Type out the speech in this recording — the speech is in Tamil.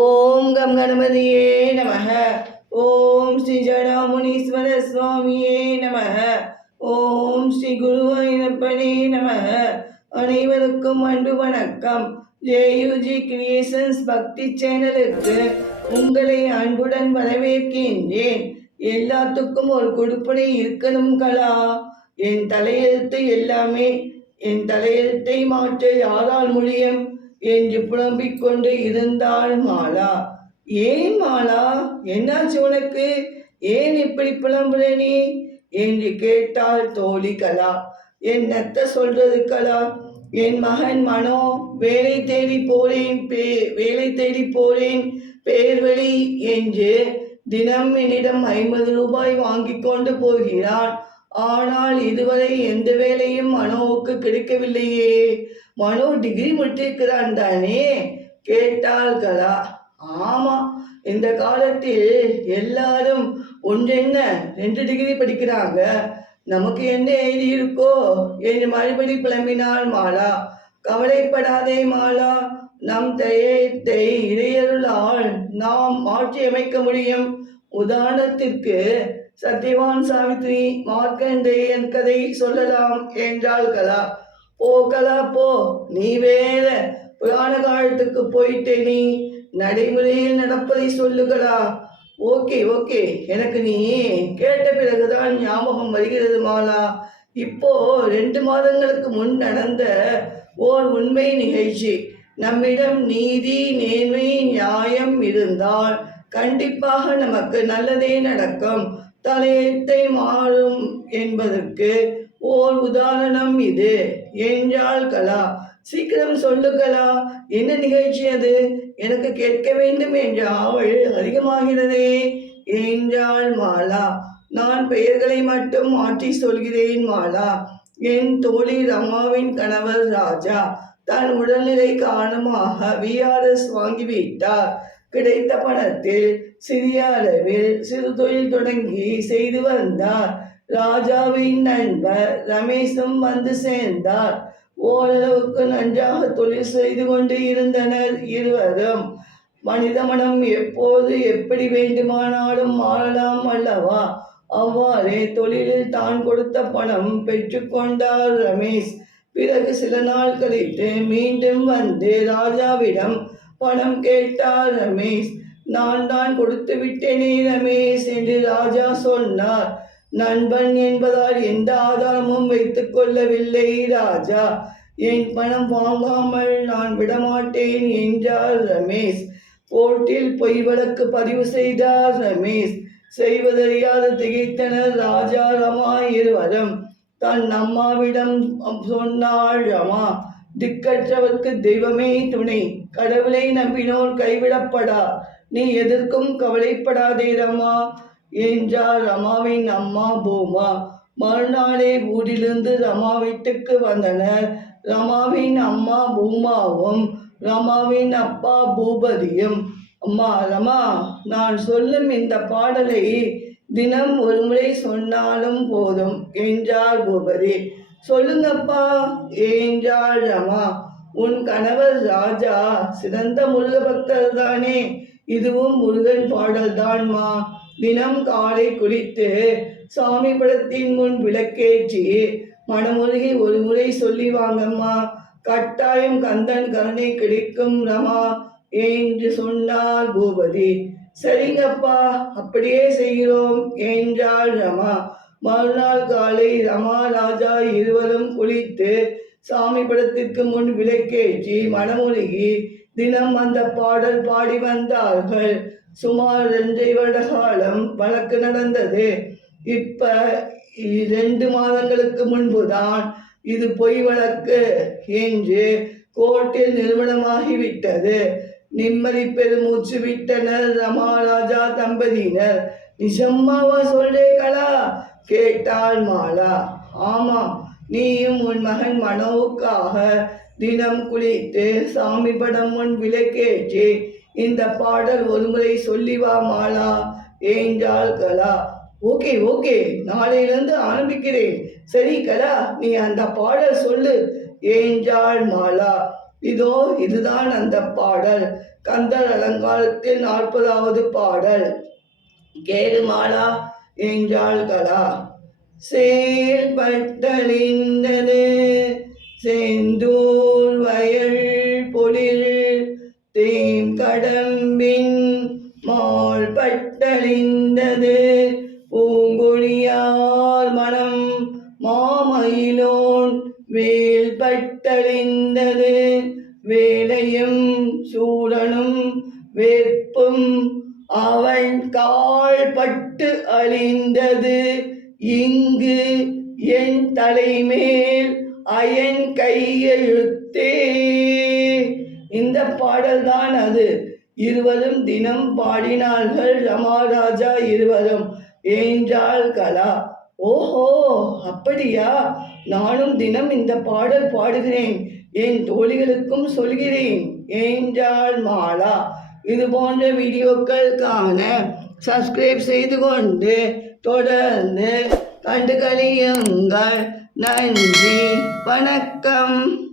ஓம் கம் கணபதியே நமக. ஓம் ஸ்ரீ ஜடாமுனீஸ்வர சுவாமியே நமக. ஓம் ஸ்ரீ குருவாயிரப்பனே நமக. அனைவருக்கும் அன்பு வணக்கம். ஜேயுஜி கிரியேஷன்ஸ் பக்தி சேனலுக்கு உங்களை அன்புடன் வரவேற்கின்றேன். எல்லாத்துக்கும் ஒரு கொடுப்பனை இருக்கணும் கலா. என் தலையெழுத்து எல்லாமே என் தலையெழுத்தை மாற்ற யாரால் முடியும்? என்று புலம்பிக் கொண்டு இருந்தாள் மாலா. ஏன் மாலா? என்னாச்சு உனக்கு? ஏன் இப்படி புலம்புற நீ? என்று கேட்டாள் தோழி கலா. என்னத்த சொல்றது கலா. என் மகன் மனோ வேலை தேடி போறேன் பே வேலை தேடி போறேன் பேர்வழி என்று தினம் என்னிடம் ஐம்பது ரூபாய் வாங்கி கொண்டு போகிறான். ஆனால் இதுவரை எந்த வேலையும் மனோவுக்கு கிடைக்கவில்லையே. மனோ டிகிரி முடித்திருக்கிறான் தானே? கேட்டாள் கலா. ஆமா இந்த காலத்தில் எல்லாரும் ஒன்றென்ன? ரெண்டு டிகிரி படிக்கிறாங்க. நமக்கு என்ன எழுதி இருக்கோ? என்று மறுபடி புலம்பினாள் மாலா. கவலைப்படாதே மாலா. நம் தயத்தை இடையருளால் நாம் மாற்றி அமைக்க முடியும். உதாரணத்திற்கு சத்யவான் சாவித்ரி மார்க்கண்டேயன் கதை சொல்லலாம் என்றாள் கலா. போ கலா போ நீ வேற. புராண காலத்துக்கு போயிட்டே நீ. நடைமுறையில் நடப்பதை சொல்லுகளா ஓகே ஓகே எனக்கு நீ கேட்ட பிறகுதான் ஞாபகம் வருகிறது மாலா. இப்போ ரெண்டு மாதங்களுக்கு முன் நடந்த ஓர் உண்மை நிகழ்ச்சி. நம்மிடம் நீதி நேர்மை நியாயம் இருந்தால் கண்டிப்பாக நமக்கு நல்லதே நடக்கும். தலையத்தை மாறும் என்பதற்கு ஓர் உதாரணம் இது. என்றாள் கலா. சீக்கிரம் சொல்லு கலா. என்ன நிகழ்ச்சி அது? எனக்கு கேட்க வேண்டும் என்ற ஆவல் அதிகமாகிறதே. என்றாள் மாலா. நான் பெயர்களை மட்டும் மாற்றி சொல்கிறேன் மாலா. என் தோழி ரமாவின் கணவர் ராஜா. தன் உடல்நிலை காரணமாக விஆர்எஸ் வாங்கிவிட்டார். கிடைத்த பணத்தில் சிறிய அளவில் சிறு தொழில் தொடங்கி செய்து வந்தார். ராஜாவின் நண்பர் ரமேஷும் வந்து சேர்ந்தார். ஓரளவுக்கு நன்றாக தொழில் செய்து கொண்டு இருந்தனர் இருவரும். மனித மனம் எப்போது எப்படி வேண்டுமானாலும் மாறலாம் அல்லவா? அவ்வாறே தொழிலில் தான் கொடுத்த பணம் பெற்றுக்கொண்டார் ரமேஷ். பிறகு சில நாள் கழித்து மீண்டும் வந்து ராஜாவிடம் பணம் கேட்டார் ரமேஷ் நான் தான் கொடுத்து விட்டேனே ரமேஷ் என்று ராஜா சொன்னார். நண்பன் என்பதால் எந்த ஆதாரமும் வைத்துக் கொள்ளவில்லை ராஜா. என் பணம் வாங்காமல் நான் விடமாட்டேன் என்றார் ரமேஷ். கோர்ட்டில் பொய் வழக்கு பதிவு செய்தார் ரமேஷ். செய்வதறியாது திகைத்தனர் ராஜா ரமா இருவரும். தன் அம்மாவிடம் சொன்னாள் ரமா திக்கற்றவர்க்கு தெய்வமே துணை. கடவுளை நம்பினோர் கைவிடப்படா. நீ எதற்கும் கவலைப்படாதே ரமா. என்றார் ரமாவின் அம்மா பூமா. மறுநாளே ஊரிலிருந்து ரமா வீட்டுக்கு வந்தனர். ரமாவின் அம்மா பூமாவும் ரமாவின் அப்பா பூபதியும். அம்மா ரமா நான் சொல்லும் இந்த பாடலை தினம் ஒரு முறை சொன்னாலும் போதும். என்றார் பூபதி சொல்லுங்கப்பா என்றாள் ரமா உன் கணவர் ராஜா சிறந்த முருக பக்தர் தானே. இதுவும் முருகன் பாடல் தான்மா. தினம் காலை குடித்து சாமி படத்தின் முன் விளக்கேற்றி மனமுருகி ஒரு முறை சொல்லி வாங்கம்மா. கட்டாயம் கந்தன் கருணை கிடைக்கும் ரமா என்று சொன்னார் பூபதி. சரிங்கப்பா அப்படியே செய்கிறோம் என்றாள் ரமா. மறுநாள் காலை ரமாராஜா இருவரும் குளித்து சாமி படத்திற்கு முன் விளக்கேற்றி மனமுருகி தினம் அந்த பாடல் பாடி வந்தார்கள். சுமார் ரெண்டரை வருட காலம் வழக்கு நடந்தது. இப்ப ரெண்டு மாதங்களுக்கு முன்புதான் இது பொய் வழக்கு என்று கோர்ட்டில் நிறுவனமாகிவிட்டது. நிம்மதி பெருமூச்சு விட்டனர் ரமாராஜா தம்பதியினர். நிஜம்மாவா சொல்றே கலா கேட்டாள் மாலா. ஆமாம் நீயும் உன் மகன் மனோவுக்காக தினம் குளித்து சாமி படம் முன் விளக்கேற்றி இந்த பாடல் ஒருமுறை சொல்லி வா மாலா என்றாள் கலா. ஓகே ஓகே நாளையிலிருந்து ஆரம்பிக்கிறேன். சரி கலா நீ அந்த பாடல் சொல்லு. என்றாள் மாலா. இதோ இதுதான் அந்த பாடல். கந்தர் அலங்காரத்தில் நாற்பதாவது பாடல். கேளு மாலா கலா செயல்பட்டழிந்தது செந்தூர் வயல் பொழில் தேம் கடம்பின் மால் பட்டழிந்தது பூங்குழியால் மனம் மாமயிலோன் வேல் பட்டழிந்தது வேலையும் சூடனும் வேப்பும் அவன் கால் பட்டு அழிந்தது. இங்கு என் தலைமேல் அயன் கையெழுத்தே. இந்த பாடல்தான் அது. இருவரும் தினம் பாடினார்கள் ரமாராஜா இருவரும். என்றாள் கலா. ஓஹோ அப்படியா? நானும் தினம் இந்த பாடல் பாடுகிறேன். என் தோழிகளுக்கும் சொல்கிறேன். என்றாள் மாலா. இது போன்ற வீடியோக்கள் காண சப்ஸ்கிரைப் செய்து கொண்டு தொடர்ந்து கண்டு கழியுங்கள் நன்றி. வணக்கம்.